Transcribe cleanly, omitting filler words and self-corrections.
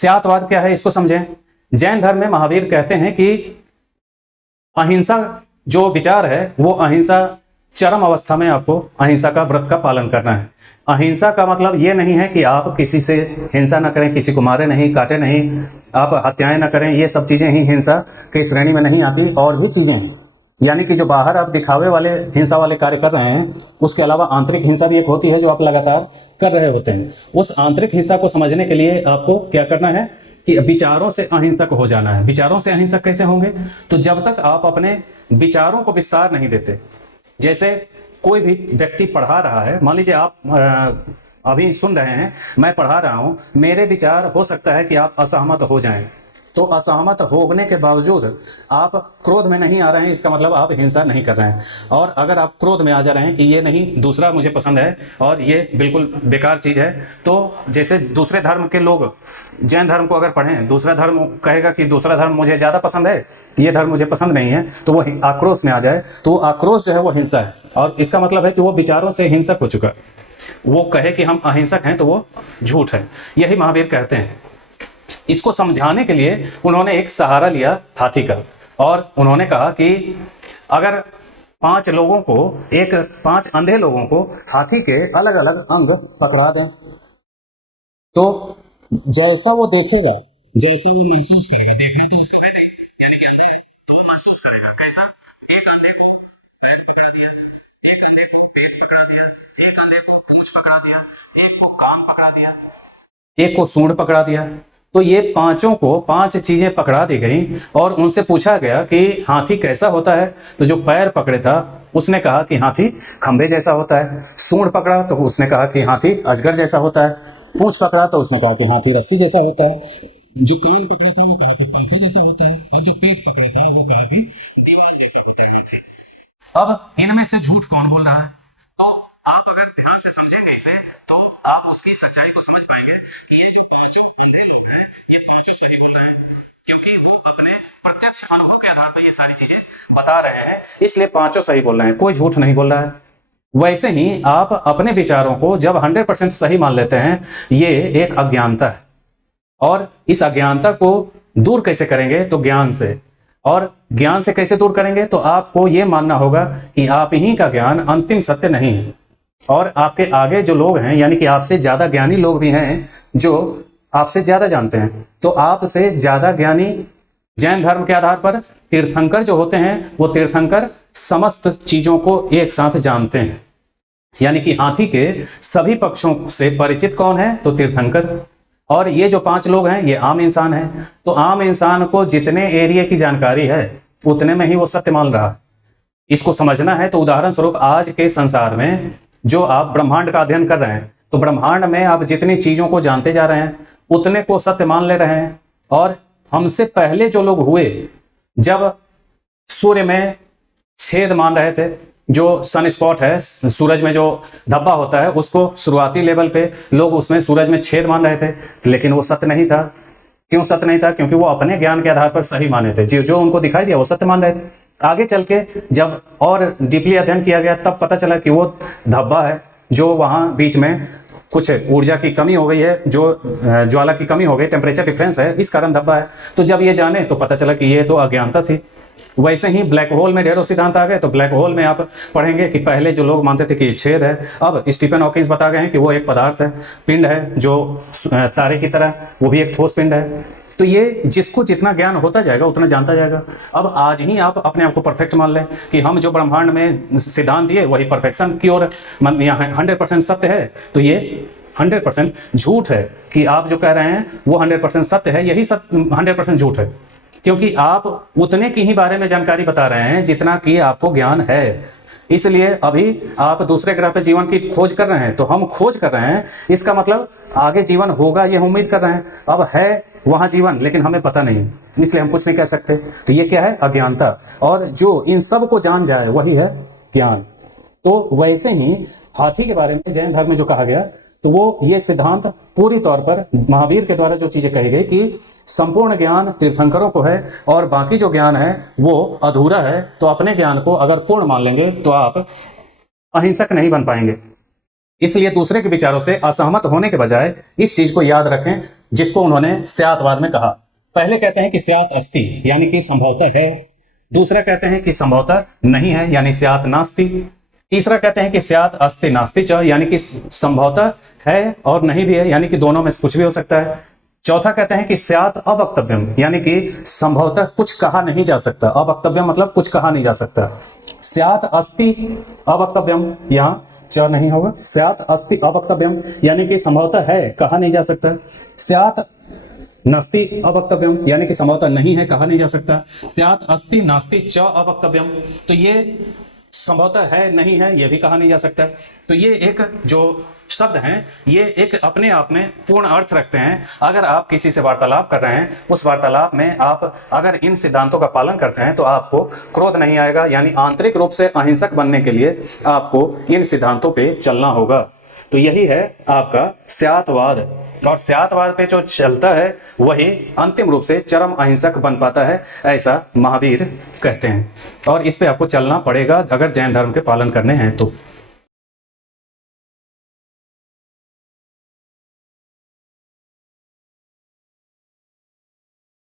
स्यातवाद क्या है इसको समझें। जैन धर्म में महावीर कहते हैं कि अहिंसा जो विचार है वो अहिंसा चरम अवस्था में आपको अहिंसा का व्रत का पालन करना है। अहिंसा का मतलब ये नहीं है कि आप किसी से हिंसा न करें, किसी को मारे नहीं, काटे नहीं, आप हत्याएं न करें, ये सब चीजें ही हिंसा की श्रेणी में नहीं आती। और भी चीजें हैं, यानी कि जो बाहर आप दिखावे वाले हिंसा वाले कार्य कर रहे हैं, उसके अलावा आंतरिक हिंसा भी एक होती है जो आप लगातार कर रहे होते हैं। उस आंतरिक हिंसा को समझने के लिए आपको क्या करना है कि विचारों से अहिंसक हो जाना है। विचारों से अहिंसक कैसे होंगे? तो जब तक आप अपने विचारों को विस्तार नहीं देते। जैसे कोई भी व्यक्ति पढ़ा रहा है, मान लीजिए आप अभी सुन रहे हैं, मैं पढ़ा रहा हूं, मेरे विचार हो सकता है कि आप असहमत हो जाएं, तो असहमत होने के बावजूद आप क्रोध में नहीं आ रहे हैं, इसका मतलब आप हिंसा नहीं कर रहे हैं। और अगर आप क्रोध में आ जा रहे हैं कि ये नहीं, दूसरा मुझे पसंद है और ये बिल्कुल बेकार चीज है, तो जैसे दूसरे धर्म के लोग जैन धर्म को अगर पढ़ें, दूसरा धर्म कहेगा कि दूसरा धर्म मुझे ज्यादा पसंद है, ये धर्म मुझे पसंद नहीं है, तो वो आक्रोश में आ जाए, तो आक्रोश जो है वो हिंसा है। और इसका मतलब है कि वो विचारों से हिंसक हो चुका। वो कहे कि हम अहिंसक हैं तो वो झूठ है। यही महावीर कहते हैं। इसको समझाने के लिए उन्होंने एक सहारा लिया हाथी का, और उन्होंने कहा कि अगर 5 लोगों को, 5 अंधे लोगों को हाथी के अलग अलग अंग पकड़ा दें, तो जैसा वो देखेगा, जैसे वो महसूस करेगा, देख रहे तो उसका नहीं, यानी कि अंधे है तो वो महसूस करेगा कैसा? एक अंधे को पैर पकड़ा दिया, एक अंधे को पेट पकड़ा दिया, एक अंधे को पूंछ पकड़ा दिया, एक को कान पकड़ा दिया, एक को सूंड पकड़ा दिया। तो ये पांचों को 5 चीजें पकड़ा दी गई और उनसे पूछा गया कि हाथी कैसा होता है? तो जो पैर पकड़े था उसने कहा कि हाथी खंबे जैसा होता है। सूंड पकड़ा तो उसने कहा कि हाथी अजगर जैसा होता है। पूंछ पकड़ा तो उसने कहा कि हाथी रस्सी जैसा होता है। जो कान पकड़ा था वो कहा कि पंखे जैसा होता है, और जो पेट पकड़ा था वो कहा कि दीवार जैसा होता है हाथी। अब इनमें से झूठ कौन बोल रहा है? तो आप अगर ध्यान से समझेंगे इसे तो आप उसकी सच्चाई को समझ पाएंगे कि ये जो 5 अंधे लोग हैं ये 5 सही बोल रहे हैं, क्योंकि वो अपने प्रत्यक्ष अनुभव के आधार पर ये सारी चीजें बता रहे हैं, इसलिए 5 सही बोल रहे हैं, कोई झूठ नहीं बोल रहा है। वैसे ही आप अपने विचारों को जब 100% सही मान लेते हैं, ये एक अज्ञानता है। और इस अज्ञानता को दूर कैसे करेंगे? तो ज्ञान से। और ज्ञान से कैसे दूर करेंगे? तो आपको यह मानना होगा कि आप ही का ज्ञान अंतिम सत्य नहीं है, और आपके आगे जो लोग हैं, यानी कि आपसे ज्यादा ज्ञानी लोग भी हैं जो आपसे ज्यादा जानते हैं। तो आपसे ज्यादा ज्ञानी जैन धर्म के आधार पर तीर्थंकर जो होते हैं, वो तीर्थंकर समस्त चीजों को एक साथ जानते हैं। यानी कि हाथी के सभी पक्षों से परिचित कौन है? तो तीर्थंकर। और ये जो 5 लोग हैं ये आम इंसान हैं। तो आम इंसान को जितने एरिया की जानकारी है उतने में ही वो सत्य मान रहा है। इसको समझना है तो उदाहरण स्वरूप आज के संसार में जो आप ब्रह्मांड का अध्ययन कर रहे हैं, तो ब्रह्मांड में आप जितनी चीजों को जानते जा रहे हैं उतने को सत्य मान ले रहे हैं। और हमसे पहले जो लोग हुए, जब सूर्य में छेद मान रहे थे, जो सन स्पॉट है, सूरज में जो धब्बा होता है, उसको शुरुआती लेवल पे लोग उसमें सूरज में छेद मान रहे थे, लेकिन वो सत्य नहीं था। क्यों सत्य नहीं था? क्योंकि वो अपने ज्ञान के आधार पर सही माने थे। जो उनको दिखाई दिया वो सत्य मान रहे थे। आगे चल के जब और डीपली अध्ययन किया गया तब पता चला कि वो धब्बा है, जो वहां बीच में कुछ ऊर्जा की कमी हो गई है, जो ज्वाला की कमी हो गई, टेम्परेचर डिफरेंस है, इस कारण धब्बा है। तो जब ये जाने तो पता चला कि ये तो अज्ञानता थी। वैसे ही ब्लैक होल में ढेरों सिद्धांत आ गए। तो ब्लैक होल में आप पढ़ेंगे कि पहले जो लोग मानते थे कि ये छेद है, अब स्टीफन हॉकिंस बता गए हैं कि वो एक पदार्थ है, पिंड है, जो तारे की तरह, वो भी एक ठोस पिंड है। तो ये जिसको जितना ज्ञान होता जाएगा उतना जानता जाएगा। अब आज ही आप अपने आप को परफेक्ट मान लें कि हम जो ब्रह्मांड में सिद्धांत दिए वही परफेक्शन की ओर 100% सत्य है, तो ये 100% झूठ है कि आप जो कह रहे हैं वो 100% सत्य है, यही 100% झूठ है। क्योंकि आप उतने की ही बारे में जानकारी बता रहे हैं जितना कि आपको ज्ञान है। इसलिए अभी आप दूसरे ग्रह पे जीवन की खोज कर रहे हैं, तो हम खोज कर रहे हैं, इसका मतलब आगे जीवन होगा ये हम उम्मीद कर रहे हैं। अब है वहां जीवन लेकिन हमें पता नहीं, इसलिए हम कुछ नहीं कह सकते। तो ये क्या है? अज्ञानता। और जो इन सब को जान जाए वही है ज्ञान। तो वैसे ही हाथी के बारे में जैन धर्म में जो कहा गया, तो वो ये सिद्धांत पूरी तौर पर महावीर के द्वारा जो चीजें कही गई कि संपूर्ण ज्ञान तीर्थंकरों को है और बाकी जो ज्ञान है वो अधूरा है। तो अपने ज्ञान को अगर पूर्ण मान लेंगे तो आप अहिंसक नहीं बन पाएंगे। इसलिए दूसरे के विचारों से असहमत होने के बजाय इस चीज को याद रखें जिसको उन्होंने स्यातवाद में कहा। पहले कहते हैं कि स्यात् अस्ति यानी कि संभवतः है, दूसरा कहते हैं कि संभवतः नहीं है यानी स्यात् नास्ति, तीसरा कहते हैं कि स्यात् अस्ति नास्ति च यानी कि संभवतः है और नहीं भी है यानी कि दोनों में से कुछ भी हो सकता है। चौथा कहते हैं कि स्यात् अवक्तव्यम यानी कि संभवतः कुछ कहा नहीं जा सकता, अवक्तव्यम मतलब कुछ कहा नहीं जा सकता। स्यात् अस्ति अवक्तव्यम, यहाँ च नहीं होगा, स्यात् अस्ति अवक्तव्यम यानी कि संभवतः है कहा नहीं जा सकता। स्यात् नास्ति अवक्तव्यम यानी कि संभवतः नहीं है कहा नहीं जा सकता। स्यात् अस्ति नास्ति च अवक्तव्यम, तो ये संभवतः है नहीं है ये भी कहा नहीं जा सकता। तो ये एक जो शब्द हैं ये एक अपने आप में पूर्ण अर्थ रखते हैं। अगर आप किसी से वार्तालाप कर रहे हैं, उस वार्तालाप में आप अगर इन सिद्धांतों का पालन करते हैं तो आपको क्रोध नहीं आएगा, यानी आंतरिक रूप से अहिंसक बनने के लिए आपको इन सिद्धांतों पे चलना होगा। तो यही है आपका स्यातवाद, और स्यातवाद पे जो चलता है वही अंतिम रूप से चरम अहिंसक बन पाता है, ऐसा महावीर कहते हैं। और इस पे आपको चलना पड़ेगा अगर जैन धर्म के पालन करने हैं तो।